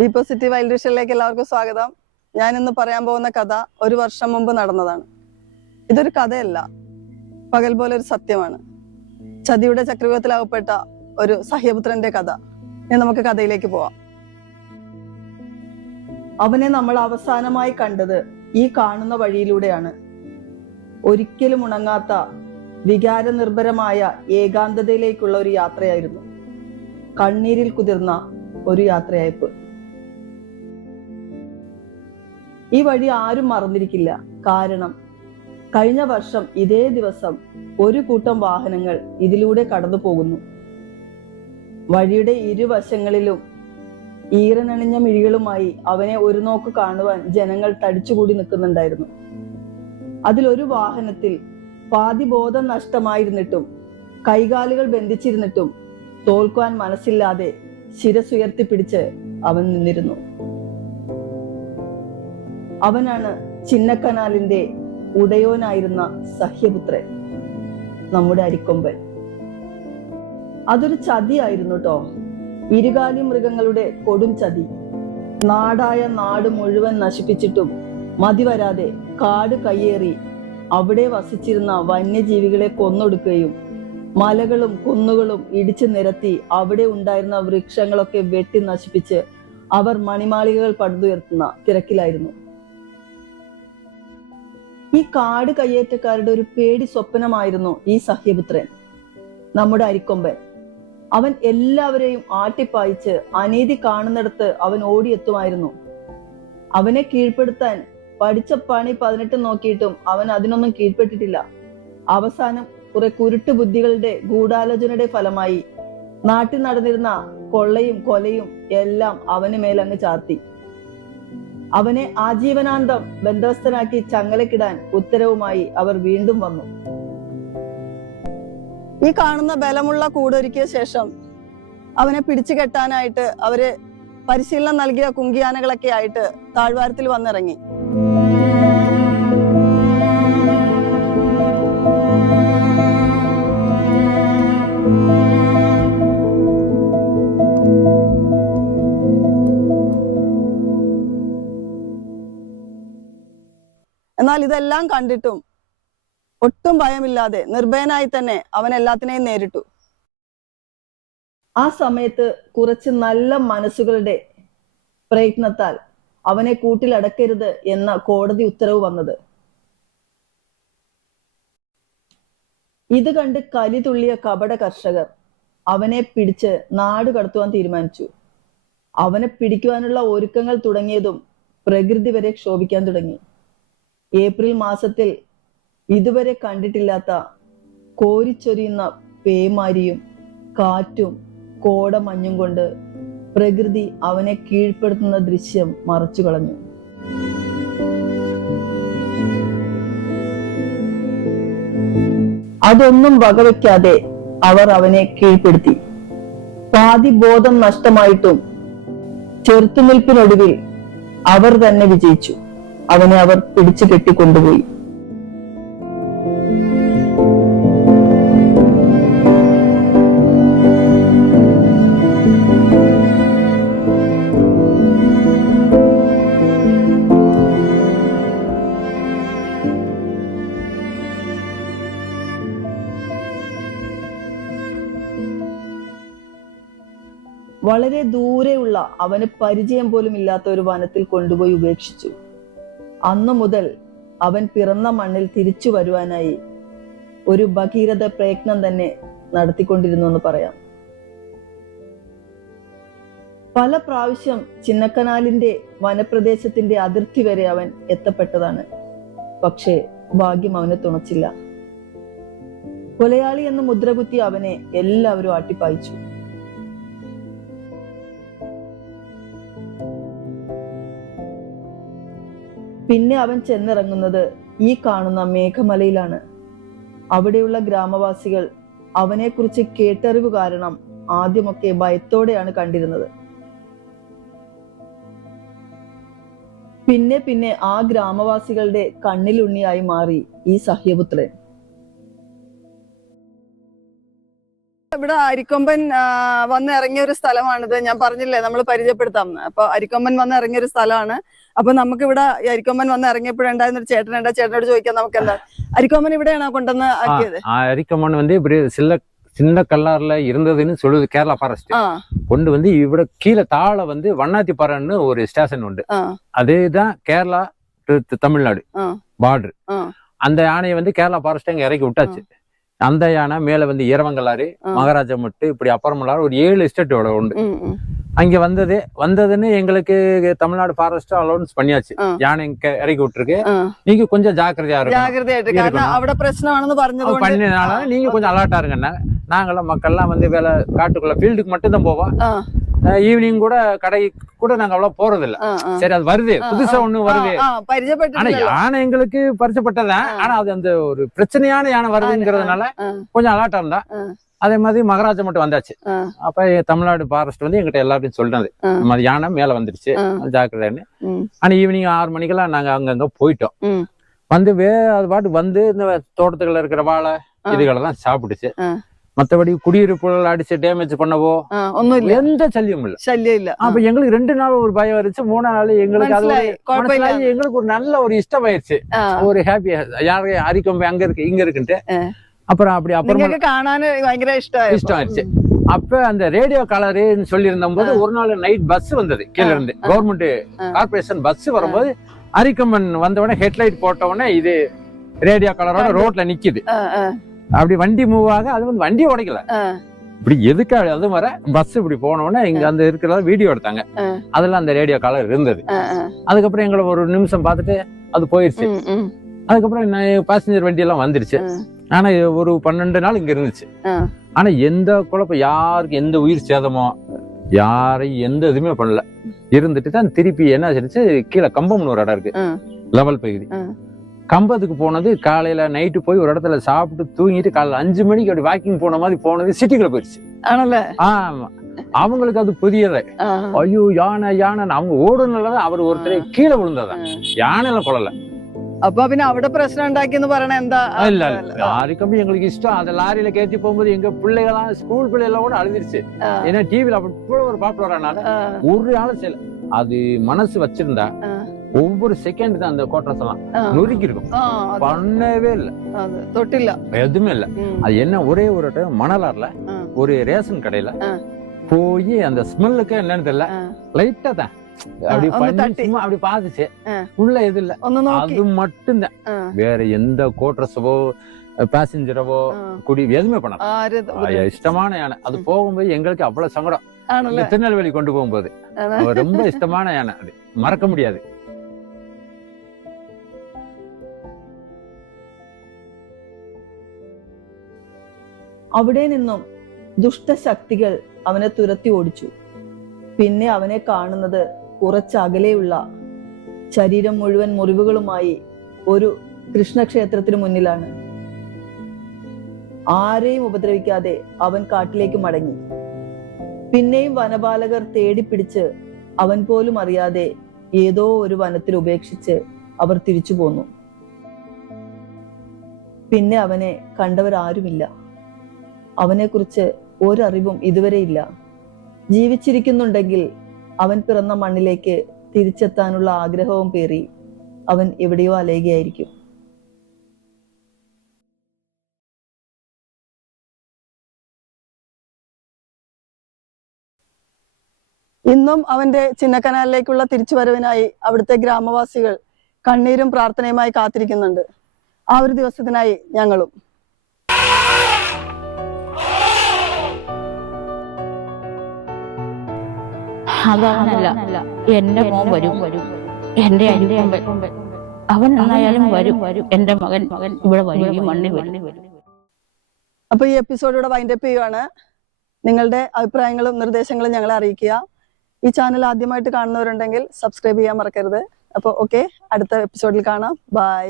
B positive wild വിഷനിലേക്ക് എല്ലാവർക്കും സ്വാഗതം. ഞാൻ ഇന്ന് പറയാൻ പോകുന്ന കഥ ഒരു വർഷം മുമ്പ് നടന്നതാണ്. ഇതൊരു കഥയല്ല, പകൽ പോലെ ഒരു സത്യമാണ്. ചതിയുടെ ചക്രവ്യൂഹത്തിലാകപ്പെട്ട ഒരു സഹ്യപുത്രന്റെ കഥ. ഇനി നമുക്ക് കഥയിലേക്ക് പോവാം. അവനെ നമ്മൾ അവസാനമായി കണ്ടത് ഈ കാണുന്ന വഴിയിലൂടെയാണ്. ഒരിക്കലും ഉണങ്ങാത്ത വികാരനിർഭരമായ ഏകാന്തതയിലേക്കുള്ള ഒരു യാത്രയായിരുന്നു. കണ്ണീരിൽ കുതിർന്ന ഒരു യാത്രയയപ്പ്. ഈ വഴി ആരും മറന്നിരിക്കില്ല. കാരണം കഴിഞ്ഞ വർഷം ഇതേ ദിവസം ഒരു കൂട്ടം വാഹനങ്ങൾ ഇതിലൂടെ കടന്നു പോകുന്നു. വഴിയുടെ ഇരുവശങ്ങളിലും ഈറനണിഞ്ഞ മിഴികളുമായി അവനെ ഒരു നോക്ക് കാണുവാൻ ജനങ്ങൾ തടിച്ചുകൂടി നിൽക്കുന്നുണ്ടായിരുന്നു. അതിലൊരു വാഹനത്തിൽ പാതി ബോധം നഷ്ടമായിരുന്നിട്ടും കൈകാലുകൾ ബന്ധിച്ചിരുന്നിട്ടും തോൽക്കുവാൻ മനസ്സില്ലാതെ ശിരസുയർത്തിപ്പിടിച്ച് അവൻ നിന്നിരുന്നു. അവനാണ് ചിന്നക്കനാലിന്റെ ഉടയോനായിരുന്ന സഹ്യപുത്രൻ, നമ്മുടെ അരിക്കൊമ്പൻ. അതൊരു ചതിയായിരുന്നു കേട്ടോ. ഇരുകാലി മൃഗങ്ങളുടെ കൊടും ചതി. നാടായ നാട് മുഴുവൻ നശിപ്പിച്ചിട്ടും മതിവരാതെ കാട് കയ്യേറി അവിടെ വസിച്ചിരുന്ന വന്യജീവികളെ കൊന്നൊടുക്കുകയും മലകളും കുന്നുകളും ഇടിച്ചു നിരത്തി അവിടെ ഉണ്ടായിരുന്ന വൃക്ഷങ്ങളൊക്കെ വെട്ടി നശിപ്പിച്ച് അവർ മണിമാളികകൾ പടുത്തുയർത്തുന്ന തിരക്കിലായിരുന്നു. ഈ കാട് കയ്യേറ്റക്കാരുടെ ഒരു പേടി സ്വപ്നമായിരുന്നു ഈ സഹ്യപുത്രൻ, നമ്മുടെ അരിക്കൊമ്പൻ. അവൻ എല്ലാവരെയും ആട്ടിപ്പായിച്ച് അനീതി കാണുന്നിടത്ത് അവൻ ഓടിയെത്തുമായിരുന്നു. അവനെ കീഴ്പ്പെടുത്താൻ പഠിച്ച പണി 18 നോക്കിയിട്ടും അവൻ അതിനൊന്നും കീഴ്പ്പെട്ടിട്ടില്ല. അവസാനം കുറെ കുരുട്ടു ബുദ്ധികളുടെ ഗൂഢാലോചനയുടെ ഫലമായി നാട്ടിൽ നടന്നിരുന്ന കൊള്ളയും കൊലയും എല്ലാം അവന് മേലങ്ങ് ചാർത്തി. അവനെ ആജീവനാന്തം ബന്ധസ്ഥനാക്കി ചങ്ങലക്കിടാൻ ഉത്തരവുമായി അവർ വീണ്ടും വന്നു. ഈ കാണുന്ന ബലമുള്ള കൂടൊരുക്കിയ ശേഷം അവനെ പിടിച്ചു കെട്ടാനായിട്ട് അവര് പരിശീലനം നൽകിയ കുങ്കിയാനകളൊക്കെ ആയിട്ട് താഴ്വാരത്തിൽ വന്നിറങ്ങി. എന്നാൽ ഇതെല്ലാം കണ്ടിട്ടും ഒട്ടും ഭയമില്ലാതെ നിർഭയനായി തന്നെ അവൻ എല്ലാത്തിനെയും നേരിട്ടു. ആ സമയത്ത് കുറച്ച് നല്ല മനസ്സുകളുടെ പ്രയത്നത്താൽ അവനെ കൂട്ടിലടക്കരുത് എന്ന കോടതി ഉത്തരവ് വന്നത്. ഇത് കണ്ട് കലി തുള്ളിയ കപട കർഷകർ അവനെ പിടിച്ച് നാട് കടത്തുവാൻ തീരുമാനിച്ചു. അവനെ പിടിക്കുവാനുള്ള ഒരുക്കങ്ങൾ തുടങ്ങിയതും പ്രകൃതി വരെ ക്ഷോഭിക്കാൻ തുടങ്ങി. ഏപ്രിൽ മാസത്തിൽ ഇതുവരെ കണ്ടിട്ടില്ലാത്ത കോരിച്ചൊരിയുന്ന പേമാരിയും കാറ്റും കോടമഞ്ഞും കൊണ്ട് പ്രകൃതി അവനെ കീഴ്പ്പെടുത്തുന്ന ദൃശ്യം മറച്ചു കളഞ്ഞു. അതൊന്നും വകവെക്കാതെ അവർ അവനെ കീഴ്പ്പെടുത്തി. പാതി ബോധം നഷ്ടമായിട്ടും ചെറുത്തുനിൽപ്പിനൊടുവിൽ അവർ തന്നെ വിജയിച്ചു. അവനെ അവർ പിടിച്ചു കെട്ടിക്കൊണ്ടുപോയി. വളരെ ദൂരെയുള്ള അവന് പരിചയം പോലും ഇല്ലാത്ത ഒരു വനത്തിൽ കൊണ്ടുപോയി ഉപേക്ഷിച്ചു. അന്നു മുതൽ അവൻ പിറന്ന മണ്ണിൽ തിരിച്ചു വരുവാനായി ഒരു ഭഗീരഥ പ്രയത്നം തന്നെ നടത്തിക്കൊണ്ടിരുന്നു എന്ന് പറയാം. പല പ്രാവശ്യം ചിന്നക്കനാലിന്റെ വനപ്രദേശത്തിന്റെ അതിർത്തി വരെ അവൻ എത്തപ്പെട്ടതാണ്. പക്ഷേ ഭാഗ്യം അവനെ തുണച്ചില്ല. കൊലയാളി എന്ന് മുദ്രകുത്തി അവനെ എല്ലാവരും ആട്ടിപ്പായിച്ചു. പിന്നെ അവൻ ചെന്നിറങ്ങുന്നത് ഈ കാണുന്ന മേഘമലയിലാണ്. അവിടെയുള്ള ഗ്രാമവാസികൾ അവനെക്കുറിച്ച് കേട്ടറിവ് കാരണം ആദ്യമൊക്കെ ഭയത്തോടെയാണ് കണ്ടിരുന്നത്. പിന്നെ പിന്നെ ആ ഗ്രാമവാസികളുടെ കണ്ണിലുണ്ണിയായി മാറി ഈ സഹ്യപുത്രൻ. ഇവിടെ അരിക്കൊമ്പൻ വന്ന് ഇറങ്ങിയ ഒരു സ്ഥലമാണിത്. ഞാൻ പറഞ്ഞില്ലേ നമ്മൾ പരിചയപ്പെടുത്താം. അപ്പൊ അരിക്കൊമ്പൻ വന്ന് ഇറങ്ങിയ ഒരു സ്ഥലമാണ്. അപ്പൊ നമുക്ക് ഇവിടെ അരിക്കൊമ്പൻ വന്ന് ഇറങ്ങിയപ്പോഴുണ്ടായിരുന്ന ഒരു ചേട്ടനുണ്ട്. ചേട്ടനോട് ചോദിക്കാം നമുക്ക് എന്താ അരിക്കൊമ്പൻ ഇവിടെയാണോ കൊണ്ടുവന്ന് ആക്കിയത്? அரிக்கம்பன் வந்து இப்படி சின்ன கல்லாறுல இருந்ததுன்னு சொல்லுது கேரளா ஃபாரஸ்ட். கொண்டு வந்து இவட கீழே தாழ வந்து வண்ணாத்திப்பாறைன்னு ஒரு ஸ்டேஷன் உண்டு. அதேதான் கேரளா தமிழ்நாடு பார்டர். அந்த யானையை வந்து கேரளா ஃபாரஸ்ட் அங்க இறக்கி விட்டாச்சு. அந்த யானை மேல வந்து இரவங்கலாறு, மகாராஜா மட்டு, இப்படி அப்புறமல்லாறு ஒரு 7 எஸ்டேட்டோட உண்டு. அங்க வந்ததுன்னு எங்களுக்கு தமிழ்நாடு ஃபாரஸ்ட் அலௌன்ஸ் பண்ணியாச்சு. யானை இறக்கி விட்டுருக்கு, நீங்க கொஞ்சம் ஜாக்கிரதையா பண்ணனால நீங்க கொஞ்சம் அலர்ட்டா இருங்க. நாங்களாம் மக்கள்லாம் வந்து வேலை காட்டுக்குள்ள ஃபீல்டுக்கு மட்டும் தான் போவோம். ஈவினிங் கூட கடை கூட நாங்க அவ்வளவு போறது இல்ல. சரி, அது வருது, புதுசா ஒண்ணு வருது. ஆனா யானை எங்களுக்கு பரிச்சப்பட்டதான். ஆனா அது அந்த ஒரு பிரச்சனையான யானை வருதுங்கிறதுனால கொஞ்சம் அலர்ட்டா இருந்தா. அதே மாதிரி மகாராஜா மட்டும் வந்தாச்சு. அப்ப தமிழ்நாடு ஃபாரஸ்ட் வந்து எங்கிட்ட எல்லாத்தையும் சொல்றது, மாதிரி யானை மேல வந்துருச்சு, ஜாக்கிரதைன்னு. ஆனா ஈவினிங் 6 மணிக்கெல்லாம் நாங்க அங்கங்க போயிட்டோம். வந்து அது பாட்டு வந்து இந்த தோட்டத்துக்குள்ள இருக்கிற வாழை இதுகளெல்லாம் சாப்பிட்டுச்சு. மத்தபடி குடியிருப்புகள் அடிச்சு டேமேஜ் பண்ணவோ ஒன்னும் எந்த சல்லியும் இல்ல. அப்ப எங்களுக்கு 2 நாள் ஒரு பயம் இருந்துச்சு. 3ஆம் நாள் எங்களுக்கு அது எங்களுக்கு ஒரு நல்ல ஒரு இஷ்டம் ஆயிடுச்சு. ஒரு ஹாப்பி, யாரு அரிக்கொம்பை அங்க இருக்கு இங்க இருக்குன்ட்டு. அப்புறம் அப்புறம் இஷ்டம் ஆயிடுச்சு. அப்ப அந்த ரேடியோ காலர்னு சொல்லி இருந்த போது ஒரு நாள் நைட் பஸ் வந்தது கீழ இருந்து, கவர்மெண்ட் கார்பரேஷன் பஸ் வரும்போது அரிக்கம்பன் வந்த உடனே ஹெட்லைட் போட்ட உடனே இது ரேடியோ காலரோட ரோட்ல நிக்குது. அப்படி வண்டி மூவ் ஆக, அது வந்து வண்டியை உடைக்கல, இப்படி எதுக்காக அது வர பஸ் இப்படி போனோடனே இங்க அந்த இருக்கிறத வீடியோ எடுத்தாங்க. அதுல அந்த ரேடியோ காலர் இருந்தது. அதுக்கப்புறம் எங்களை ஒரு நிமிஷம் பார்த்துட்டு அது போயிருச்சு. அதுக்கப்புறம் பேசஞ்சர் வண்டி எல்லாம் வந்துருச்சு. ஆனா ஒரு 12 நாள் இங்க இருந்துச்சு. ஆனா எந்த குழப்பம், யாருக்கு எந்த உயிர் சேதமோ, யாரையும் எந்த இதுவுமே பண்ணல. இருந்துட்டு தான் திருப்பி என்ன ஆச்சு, கீழே கம்பம்னு ஒரு இடம் இருக்கு, லெவல் பகுதி. கம்பத்துக்கு போனது காலையில நைட்டு போய் ஒரு இடத்துல சாப்பிட்டு தூங்கிட்டு காலையில 5 மணிக்கு அப்படி வாக்கிங் போன மாதிரி போனது சிட்டிக்குள்ள போயிடுச்சு. ஆமா, அவங்களுக்கு அது புரியல. ஐயோ யானை யானை, அவங்க ஓடுனதான் அவர் ஒருத்தர் கீழே விழுந்ததான், யானை எல்லாம் கொள்ளல. അപ്പൊ പിന്നെ അവിടെ പ്രശ്നം ഉണ്ടാക്കിയെന്ന് പറയണ എന്താ? இல்ல யாருக்கும் எங்களுக்கு இஷ்டம். அந்த லாரியில கேட்டி போகும்போது எங்க பிள்ளைகளாம் ஸ்கூல் பிள்ளைகள் கூட அழுதிருச்சு. ஏன்னா டிவில அப்படி ஒரு பாப்புலர் ஆனால ஒரு ஆளு செய்யல. அது மனசு வச்சிருந்தா ஒவ்வொரு செகண்ட் தான் அந்த கோட்ரஸ் எல்லாம் நொறுக்கி இருக்கும். பண்ணவே இல்ல, தொட்டில்ல எதுவுமே இல்ல. அது என்ன, ஒரே ஒரு மணலாறுல ஒரு ரேஷன் கடையில போய் அந்த ஸ்மெல்லுக்கு என்னன்னு தெரியல, லைட்டா தான் அப்படி பண்ணி சும்மா அப்படி பாத்துச்சு, உள்ள எது இல்ல, அது மட்டும்தான். வேற எந்த கோட்ரஸவோ பேசஞ்சரவோ குடி எதுவுமே பண்ணல. இஷ்டமான யானை. அது போகும்போது எங்களுக்கு அவ்வளவு சங்கடம். திருநெல்வேலி கொண்டு போகும்போது ரொம்ப இஷ்டமான யானை, அது மறக்க முடியாது. അവിടെ നിന്നും ദുഷ്ടശക്തികൾ അവനെ തുരത്തി ഓടിച്ചു. പിന്നെ അവനെ കാണുന്നത് കുറച്ചകലെയുള്ള ശരീരം മുഴുവൻ മുറിവുകളുമായി ഒരു കൃഷ്ണക്ഷേത്രത്തിന് മുന്നിലാണ്. ആരെയും ഉപദ്രവിക്കാതെ അവൻ കാട്ടിലേക്ക് മടങ്ങി. പിന്നെയും വനപാലകർ തേടിപ്പിടിച്ച് അവൻ പോലും അറിയാതെ ഏതോ ഒരു വനത്തിൽ ഉപേക്ഷിച്ച് അവർ തിരിച്ചു പോന്നു. പിന്നെ അവനെ കണ്ടവരാരുമില്ല. അവനെക്കുറിച്ച് ഒരറിവും ഇതുവരെ ഇല്ല. ജീവിച്ചിരിക്കുന്നുണ്ടെങ്കിൽ അവൻ പിറന്ന മണ്ണിലേക്ക് തിരിച്ചെത്താനുള്ള ആഗ്രഹവും പേറി അവൻ എവിടെയോ അലയുകയായിരിക്കും. ഇന്നും അവന്റെ ചിന്നക്കനാലിലേക്കുള്ള തിരിച്ചുവരവിനായി അവിടുത്തെ ഗ്രാമവാസികൾ കണ്ണീരും പ്രാർത്ഥനയുമായി കാത്തിരിക്കുന്നുണ്ട്. ആ ഒരു ദിവസത്തിനായി ഞങ്ങളും. അതവനല്ല, എന്റെ മോൻ വരും, എന്റെ അരിക്കൊമ്പൻ, അവൻ എന്നായാലും വരും. എന്റെ മകൻ ഇവിടെ വരും, ഈ മണ്ണിൽ വരും. അപ്പൊ ഈ എപ്പിസോഡ് ഇവിടെ വൈൻഡപ്പ് ചെയ്യുവാണ്. നിങ്ങളുടെ അഭിപ്രായങ്ങളും നിർദ്ദേശങ്ങളും ഞങ്ങളെ അറിയിക്കുക. ഈ ചാനൽ ആദ്യമായിട്ട് കാണുന്നവരുണ്ടെങ്കിൽ സബ്സ്ക്രൈബ് ചെയ്യാൻ മറക്കരുത്. അപ്പോൾ ഓക്കെ, അടുത്ത എപ്പിസോഡിൽ കാണാം. ബൈ.